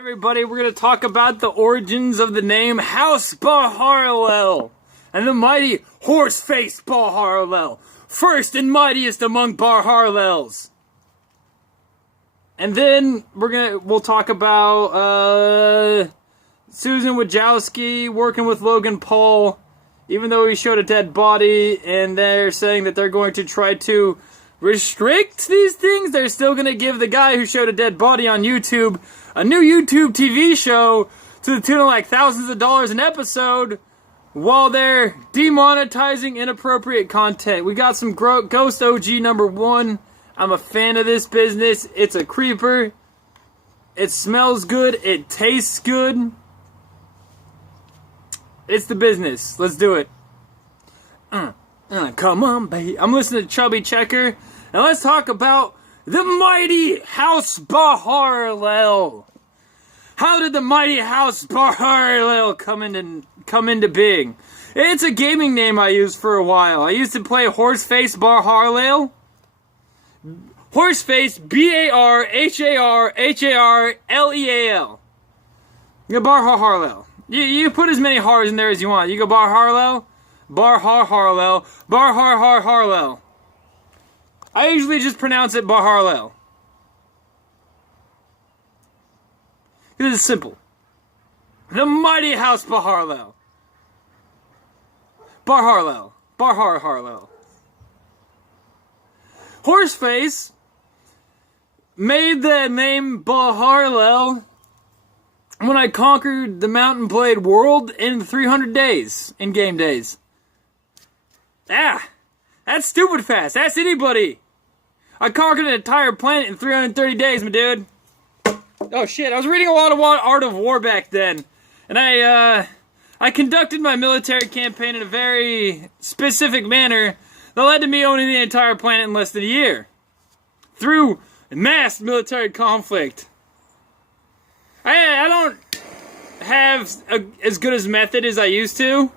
Everybody, we're going to talk about the origins of the name House Baharlel and the mighty horse-faced Baharlel, first and mightiest among Baharlels. And then we'll talk about Susan Wojcicki working with Logan Paul, even though he showed a dead body, and they're saying that they're going to try to restrict these things. They're still going to give the guy who showed a dead body on YouTube a new YouTube TV show to the tune of like thousands of dollars an episode while they're demonetizing inappropriate content. We got some Ghost OG #1. I'm a fan of this business. It's a creeper. It smells good. It tastes good. It's the business. Let's do it. Come on, baby. I'm listening to Chubby Checker, and let's talk about the mighty House Baharlel. How did the mighty House Baharlel come into being? It's a gaming name I used for a while. I used to play Horseface Baharlel. Horseface, Barharlel. You go Baharlel. You put as many R's in there as you want. You go Baharlel, Barharlel. I usually just pronounce it Baharlel. This is simple. The mighty House Baharlel. Baharlel. Horseface made the name Baharlel when I conquered the Mountain Blade world in 300 days, in game days. That's stupid fast. Ask anybody. I conquered an entire planet in 330 days, my dude. Oh shit, I was reading a lot of Art of War back then. And I conducted my military campaign in a very specific manner that led to me owning the entire planet in less than a year. Through mass military conflict. I don't have as good as method as I used to.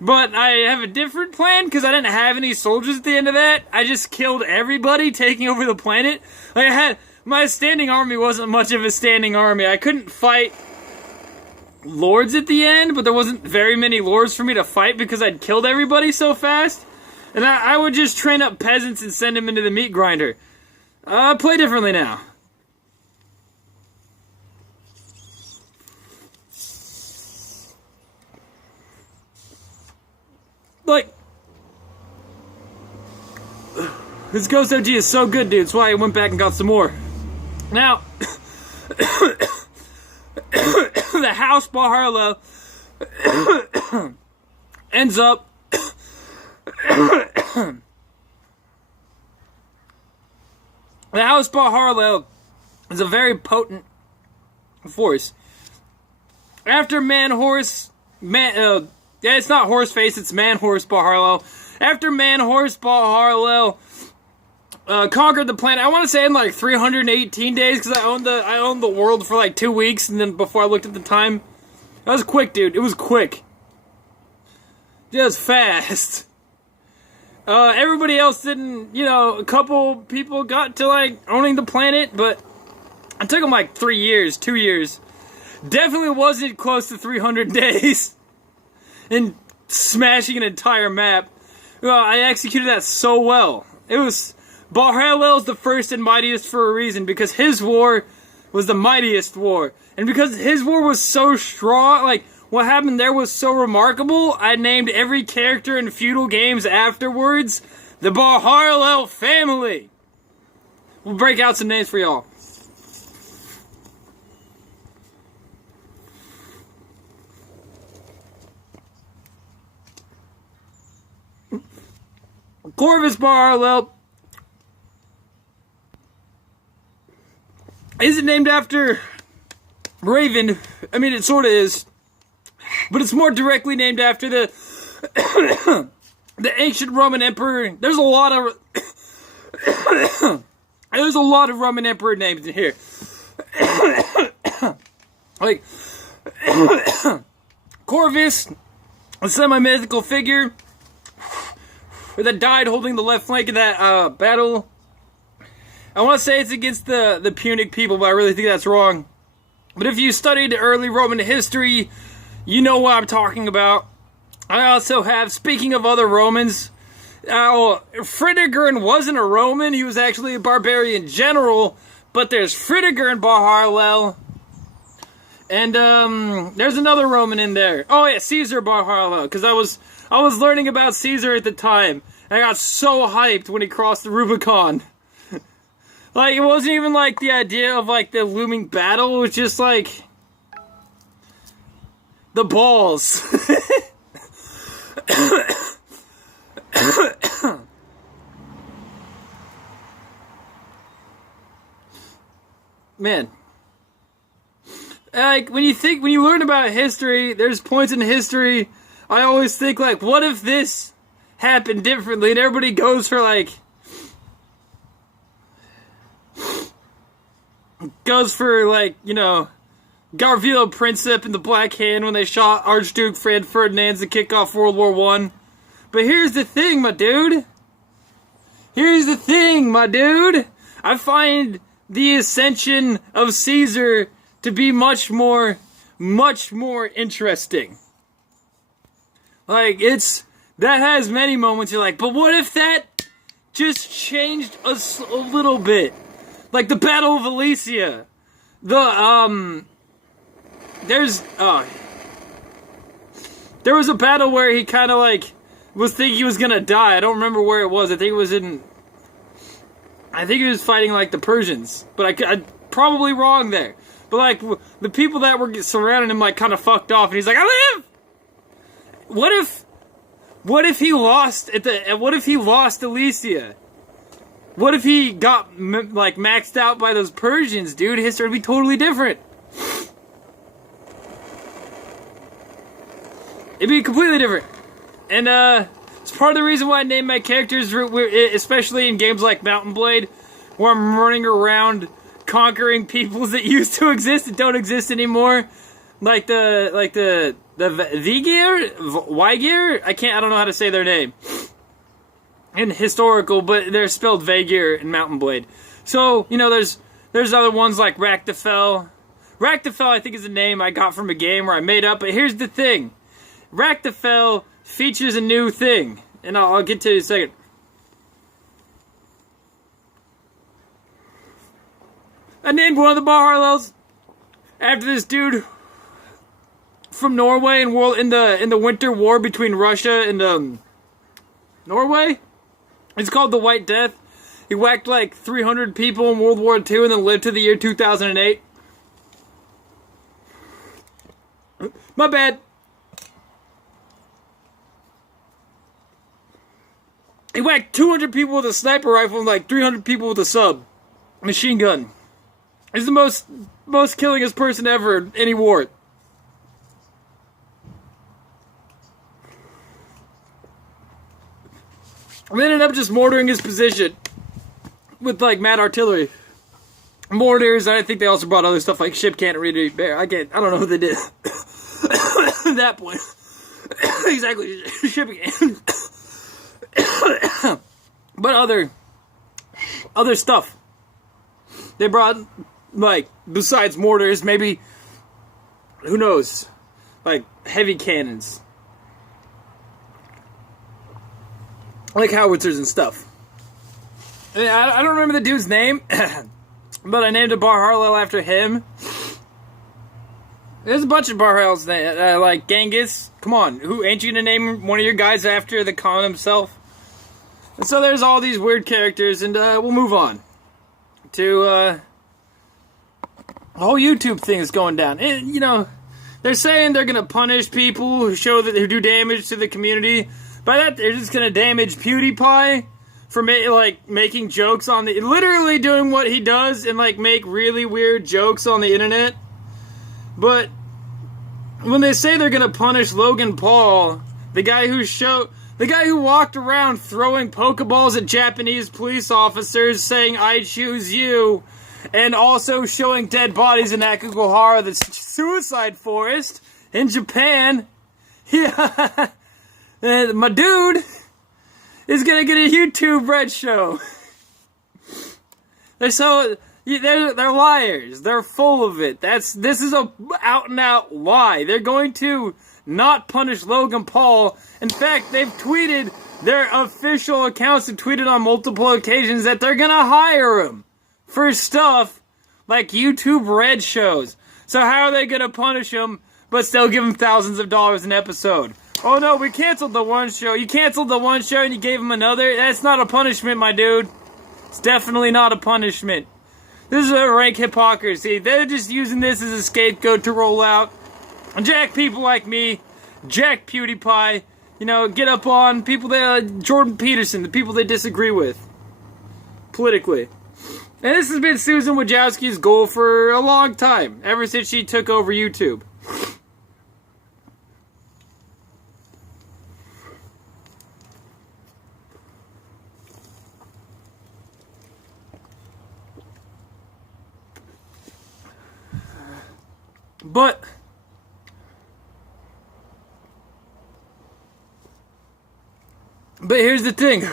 But I have a different plan because I didn't have any soldiers at the end of that. I just killed everybody taking over the planet. Like my standing army wasn't much of a standing army. I couldn't fight lords at the end, but there wasn't very many lords for me to fight because I'd killed everybody so fast. And I would just train up peasants and send them into the meat grinder. Play differently now. Like, this Ghost OG is so good, dude. That's why I went back and got some more. Now, the House Baharlel ends up the House Baharlel is a very potent force. After it's not Horseface, it's Man-Horse Baharlel. After Man-Horse Baharlel conquered the planet, I want to say in like 318 days, because I owned the world for like 2 weeks, and then before I looked at the time, that was quick, dude. It was quick. Just fast. Everybody else didn't, a couple people got to like owning the planet, but it took them like 3 years, 2 years. Definitely wasn't close to 300 days. And smashing an entire map. Well, I executed that so well. Baharlel's the first and mightiest for a reason, because his war was the mightiest war. And because his war was so strong, like, what happened there was so remarkable, I named every character in feudal games afterwards the Baharlel family. We'll break out some names for y'all. Corvus Baharlel isn't named after Raven. I mean, it sort of is. But it's more directly named after the ancient Roman emperor. There's a lot of Roman emperor names in here. Like Corvus, a semi-mythical figure that died holding the left flank in that battle. I want to say it's against the Punic people, but I really think that's wrong. But if you studied early Roman history, you know what I'm talking about. I also have, speaking of other Romans, Fritigern wasn't a Roman, he was actually a barbarian general, but there's Fritigern and Bar Harlel, and there's another Roman in there. Oh yeah, Caesar Bar Harlel, because I was learning about Caesar at the time, and I got so hyped when he crossed the Rubicon. Like, it wasn't even like the idea of like the looming battle, it was just like the balls. Man, like when you learn about history, there's points in history I always think like, what if this happened differently? And everybody goes for like you know, Gavrilo Princip and the Black Hand when they shot Archduke Ferdinand to kick off World War I. But here's the thing, my dude. I find the ascension of Caesar to be much more interesting. Like, that has many moments you're like, but what if that just changed us a little bit? Like the Battle of Alesia. There was a battle where he kind of like was thinking he was gonna die. I don't remember where it was. I think he was fighting like the Persians, but I'm probably wrong there. But like the people that were surrounding him like kind of fucked off, and he's like, "I live." What if he lost what if he lost Alesia? What if he got like maxed out by those Persians, dude? History would be totally different. It'd be completely different. And it's part of the reason why I named my characters, especially in games like Mountain Blade, where I'm running around conquering peoples that used to exist that don't exist anymore. Like the Vigir? I don't know how to say their name. In historical, but they're spelled Vagir in Mountain Blade. So, you know, there's other ones like Rakhtafel. Rakhtafel, I think, is a name I got from a game where I made up, but here's the thing. Rakhtafel features a new thing, and I'll get to it in a second. I named one of the Bar Harlels after this dude from Norway in the Winter War between Russia and Norway. It's called the White Death. He whacked like 300 people in World War II and then lived to the year 2008. My bad. He whacked 200 people with a sniper rifle and like 300 people with a machine gun. He's the most killingest person ever in any war. We ended up just mortaring his position with like mad artillery. Mortars, I think they also brought other stuff like ship cannon, ready to bear. I don't know what they did at that point. Exactly, shipping cannon. But other stuff. They brought, like, besides mortars, maybe, who knows, like heavy cannons. Like howitzers and stuff. I don't remember the dude's name, but I named a Bar Harlel after him. There's a bunch of Bar Harlels, like Genghis. Come on, who ain't you gonna name one of your guys after the Khan himself? And so there's all these weird characters, and we'll move on to the whole YouTube thing is going down. And, you know, they're saying they're gonna punish people who do damage to the community. By that, they're just gonna damage PewDiePie for making jokes on literally doing what he does and like make really weird jokes on the internet. But when they say they're gonna punish Logan Paul, the guy who walked around throwing Pokeballs at Japanese police officers, saying "I choose you," and also showing dead bodies in Akikuhara, the suicide forest in Japan. Yeah. My dude is gonna get a YouTube Red show. They're liars. They're full of it. This is a out and out lie. They're going to not punish Logan Paul. In fact, they've tweeted, their official accounts have tweeted on multiple occasions that they're gonna hire him for stuff like YouTube Red shows. So how are they gonna punish him but still give him thousands of dollars an episode? Oh no, we canceled the one show. You canceled the one show and you gave him another? That's not a punishment, my dude. It's definitely not a punishment. This is a rank hypocrisy. They're just using this as a scapegoat to roll out and jack people like me, jack PewDiePie, get up on people that, Jordan Peterson, the people they disagree with politically. And this has been Susan Wojcicki's goal for a long time, ever since she took over YouTube. But here's the thing.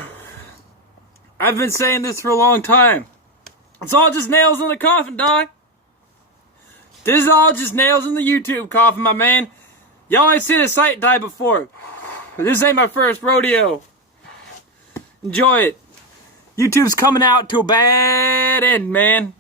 I've been saying this for a long time. It's all just nails in the coffin, dog. This is all just nails in the YouTube coffin, my man. Y'all ain't seen a sight die before. This ain't my first rodeo. Enjoy it. YouTube's coming out to a bad end, man.